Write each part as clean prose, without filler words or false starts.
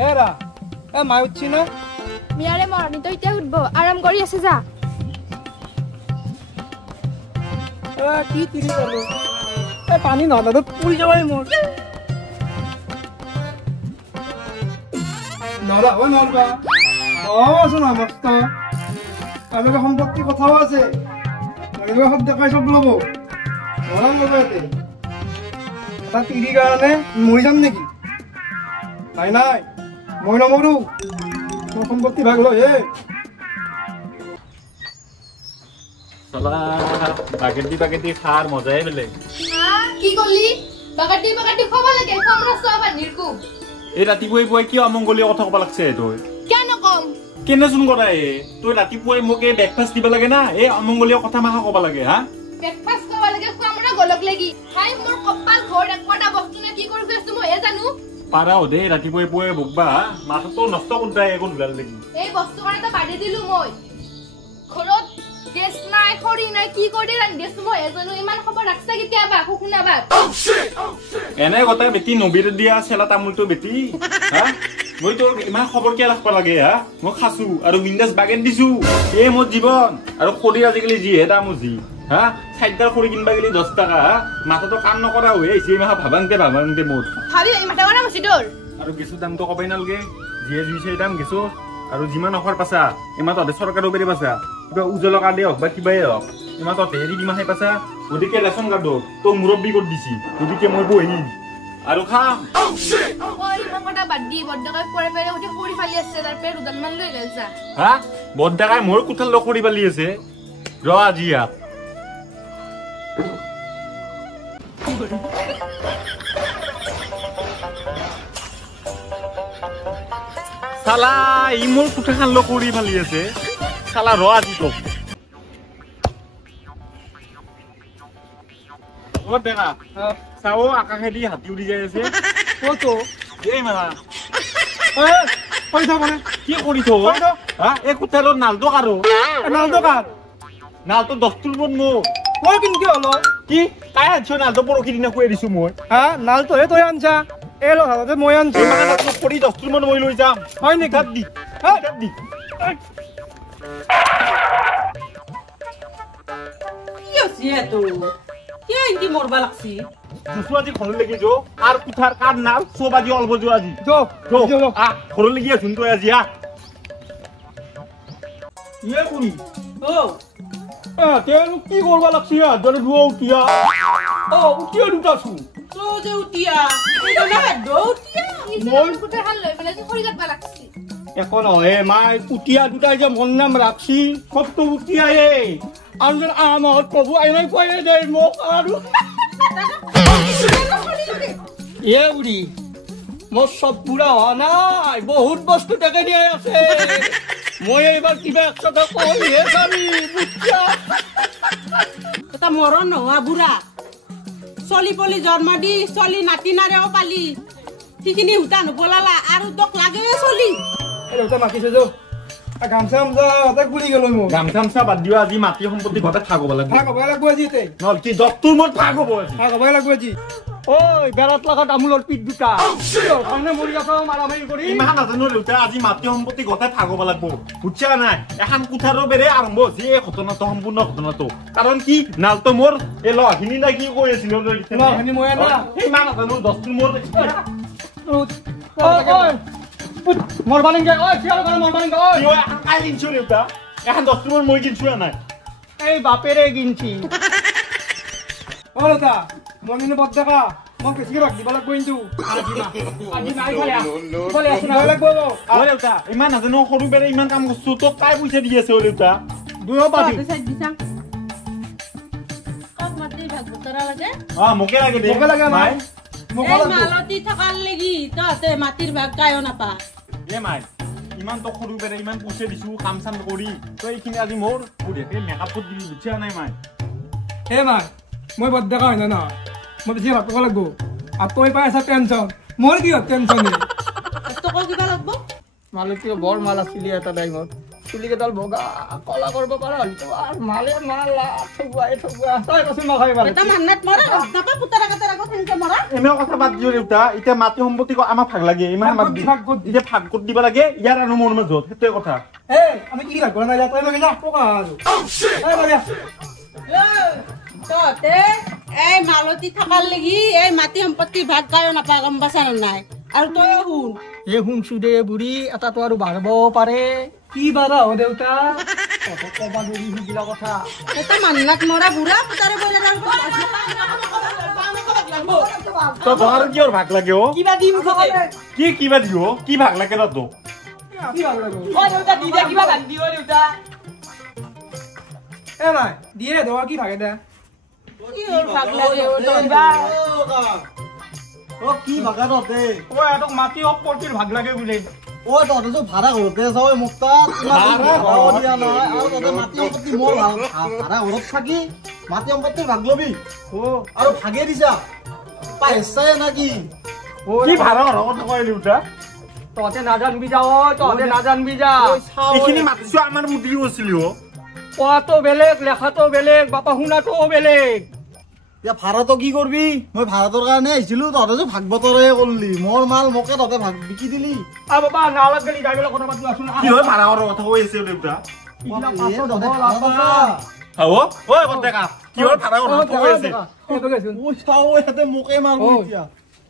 হেৰা এ মাই উঠছি না মিয়াৰে মৰণি তই এতিয়া উঠব আৰাম কৰি আছে যা কি তিৰি পালো এ পানী নহলে পুৰি যাবাই মোৰ নৰা হয় নৰবা আছো না মস্ত আমি সম্পত্তি কথাও আছে সব দেখাই সব ল'ব নৰাম ল'ব ইয়াতে এটা তিৰি কাৰণে মৰি যাম নেকি নাই নাই মই নমৰো মোৰ সম্পত্তি ভাগ লয় হে সালা বাগেদি খাৰ মজাই বেলেগ কি কলি বাগাটি খাব লাগে কম ৰস আবাৰ নিৰকু এই ৰাতিপুৱাই কিয় অমংগলীয় কথা ক'ব লাগছে তই কেন কম কেনেচোন কৰাই তই ৰাতিপুৱাই মোক এই ব্ৰেকফাষ্ট দিব লাগে না এই অমংগলীয় কথা মাখা ক'ব লাগে হা ব্ৰেকফাষ্ট খাব লাগে খোৱামৰা গলক লাগি হাই মোৰ কপাল ঘৰ একটা বস্তু নে কি কৰি গৈছো মই জানো পাৰাও দে ৰাতিপুৱাই বকবা মাথাটো নষ্ট কোনটাই একো নোলাল লাগি এই বস্তু কাৰণে বাঢ়ি দিলো মই ঘৰত গেছ নাই খৰি নাই কি কৰি ৰান্ধিছো মই এজনো ইমান খবৰ ৰাখছা কেতিয়াবা শুনাবা এনে কথা বেটি নবীৰ দিয়া চেলা তামোলটো বেটি হা মই তোৰ ইমান খবৰ কিয় ৰাখবা লাগে হা মই খাছো আৰু বিন্দাছ বাগেন দিছো এই মোৰ জীৱন আৰু খৰি আজিকালি যিহে দাম হৈছে হা চাইডাৰ খৰি কিনবা গেলি 10 টাকা মাথাটো কাম নকৰা হৈ আহিছে মাহা ভাবাংতে মোৰ ভাবি এই মাথা কৰা মছি তোৰ আৰু কিছু দামটো কবাই নালগে যিহে যিছে দাম কিছু আৰু যিমান অফাৰ পাছা ইমান তহঁতে চৰকাৰৰ পেৰে পাছা কিবা উজ্জ্বল কাৰ্ডে হওক বা কিবাই হওক ইমান তহঁতে হেৰি কিমানহে পাছা গতিকে ৰেচন কাৰ্ডত তোক মুৰব্বী কৰি দিছি গতিকে মই বহিম আৰু খাম কথা বাদ দি বৰ্ডাকাই পৰে পেৰে উঠি খৰি ফালি আছে তাৰ পেৰ উদানমান লৈ গেল যা হা বৰ্ডাকাই মোৰ কোঠাল লগ কৰি পালি আছে ৰ আজি ইয়াত সালা ই মোৰ কোঠাখান লগ কৰি পালি আছে সালা ৰ আজি তোক দেখা চাও আকাশেদি হাতী উৰি যাই আছে কতো এই মাৰা কি কৰি থ হা এই কোঠালৰ নালটো কাৰো নালটো 10 টোৰ মন মোৰ মই কিনকে হলো কি তাই আনছো নালটো পৰখি দিনা খুৱাই দিছো মই হা নালটো হে তই আনছা এই লগাতে মই আনছো মানে নালটো পৰি 10 টোৰ মন মই লৈ যাম হয় নেকি কাট দি কাট দি কি আছে তো কে ইনকি মরবা লাগছি দুসু আজি ঘৰ লাগি যো আৰ কুঠাৰ কাট নাল সব আজি অলব যো আজি যো আ ঘৰ লাগি আছুন তই আজি আ ইয়ে কুনি ও তেল কি করবা লাগছি ধরে দুয়া উঠিয়া উঠিয়া দুটাছু তো যে উঠিয়া এটা না দৌতিয়া মই কুটা হাল লৈ পেলাই কি খৰি কাটবা লাগছি এখন হয় মাই উঠিয়া দুটা যে মন নাম রাখছি সব তো উঠিয়ায়ে আনজন আমার প্রভু আইনাই কয়ে দেয় মোক আৰু এ উড়ি মোর সব পুরা হওয়া নাই বহুত বস্তু টাকা দিয়ে আছে মই এইবার কিবা একসাথে কই হে যাবি বুঝছা এটা মরণ নোয়া বুড়া চলি পলি জন্ম দি চলি নাতি নারেও পালি সিখিনি হুতা নবলালা আৰু তোক লাগে চলি এ ওটা মাকিছে যো গামছা আমজা ওটা গুলি গেল মো গামছা বাদ দিও আজি মাটি সম্পত্তি ঘৰতে থাক হ'ব লাগে ভাগ হব লাগব আজি তে নল কি 10 টোৰ মত থাক হ'ব আজি ভাগ হব লাগব আজি ওই বেৰাত লাগা তামুলৰ পিট দুটা কানে মৰি আছ মাৰামাৰি কৰি ইমান নাজানো লেউটা আজি মাটি সম্পত্তি ঘৰতে থাক হ'ব লাগব বুঝছা নাই এখন কুঠাৰৰ বেৰে আৰম্ভ হৈছে এই ঘটনাটো সম্পূৰ্ণ ঘটনাটো কাৰণ কি নালটো মোৰ এই লহিনী না কি কৈ আছিল লহিনী মই না ইমান নাজানো 10 টোৰ মত ওই মৰবা নিগে ওই চিয়াল কৰে মৰবা নিগে ওই ইও আই কিনছো লেউটা এখন 10 টোৰ মই কিনছো নাই এই বাপেরে কিনছি ওলতা মনিনে বদ্দাকা মই কেছি রাখ দিবা লাগব কিন্তু আজি নাই বলে আসনা লাগব ও লেউটা ইমান নাজানো সৰু বেৰে ইমান কাম কৰছো তোক কাই পইচা দি আছে ও লেউটা দুয়ো পাবি সাইড দিছা কাক মাটি ভাগ বতৰা লাগে মোকে লাগে দে মোকে লাগে মাই মোকে এই লাগব মালতি থাকার লাগি ততে মাটির ভাগ কায়ো নাপা এ মাই ইমান তো সৰু বেৰে ইমান পইচা দিছো কাম চাম কৰি তই এইখিনি আজি মোৰ বুঢ়ীকে মেকআপত দিবি বুঝছা নাই মাই হে মাই মই বদ্দাকা হয় না মই বেছি ভাগ লাগব আর তুই পাই আছা টেনশন মোর কি টেনশন তোক কিবা লাগব মালিক বড় মাল আছিল এটা টাইমত চুলি কেইডাল বগা কলা কৰিব পাৰা হলিতো আৰু মালে মাল ঠগুৱাই তই কচোন নখাবি পালে এটা মান্নাত মৰা নাপা পুতাৰা কাটাৰ আগত সেনেকে মৰা এনে কথা বাদ দিও দেউতা এতিয়া মাটি সম্পত্তি আমাক ভাগ লাগে ইমান মাটি এতিয়া ভাগ কৰি দিব লাগে ইয়াৰ আৰু মোৰ মাজত সেইটোৱে কথা এই আমি কি ভাগ কৰা নাই তই লগে যা পকা আৰু এই লগে তহঁতে এই মালতী থকাৰ লাগি এই মাটি সম্পত্তি ভাগ কায়ো নাপা গম পাইছা নে নাই আৰু তয়ো শুন এই শুনছো দে বুঢ়ী এটাতো আৰু বাঢ়ব পাৰে কি বাৰা হ দেউতা কবা দেৰি সিগিলা কথা এটা মান্নাত মৰা বুঢ়া পুতাৰে বইলে তই ঘৰ কিহৰ ভাগ লাগে অ কিবা দিম কি কিবা দিও কি ভাগ লাগে ন তো কি ভাগ লাগিব দেউতা দি দে কিবা ভাগ দিও দেউতা এ নাই দিয়ে দেৱা কি ভাগে দে কি ভাগ লাগে কিবা ও কি ভাগা ততে ও এটক মাটি সম্পত্তিৰ ভাগ লাগে বোলে ও ততে তো ভাড়া ঘৰতে আছ ঐ মোক তাত ভাড়া দিয়া নাই আৰু ততে মাটি সম্পত্তি মোৰ ভাড়া ঘৰত থাকি মাটি সম্পত্তিৰ ভাগ লবি ও আৰু ভাগে দিছা পাইছাই নাকি কি ভাড়া ঘৰৰ কথা কয় দেউতা তহঁতে নাজানবি যা ও তহঁতে নাজানবি যা এইখিনি মাতিছো আমাৰ মুদি আছিল অ কোৱাটো বেলেগ লেখাটো বেলেগ বাপা শুনাটোও বেলেগ এতিয়া ভাড়াটো কি কৰবি মই ভাড়াটোৰ কাৰণে আহিছিলো তহঁতে যে ভাগ বতৰে কৰলি মোৰ মাল মোকে তহঁতে ভাগ বিকি দিলি আ বাবা নালাগ গলি যাই বেলা কথা পাতি আছো না কি হয় ভাড়া ঘৰৰ কথা কৈ আছে দেউতা তহঁতে ভাড়া হ'ব ঐ কন্টেকা কি হয় ভাড়া ঘৰৰ কথা কৈ আছে ও চাও ইয়াতে মোকে মাৰব এতিয়া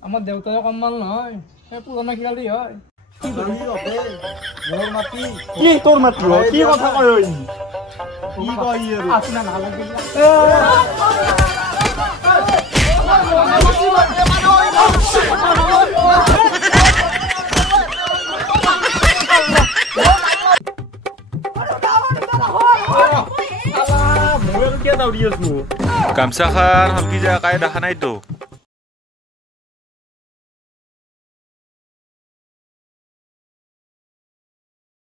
আমাৰ দেউতাই কম মাল নহয় এই পুৰণা খিয়ালি হয় মোৰ মাটি কি তোৰ মাতি অ কি কথা কয় ঐ কি কয় আৰু আপোনাৰ নালাগ গলি গামছাখান হালকি যায় কাই দেখা নাই তো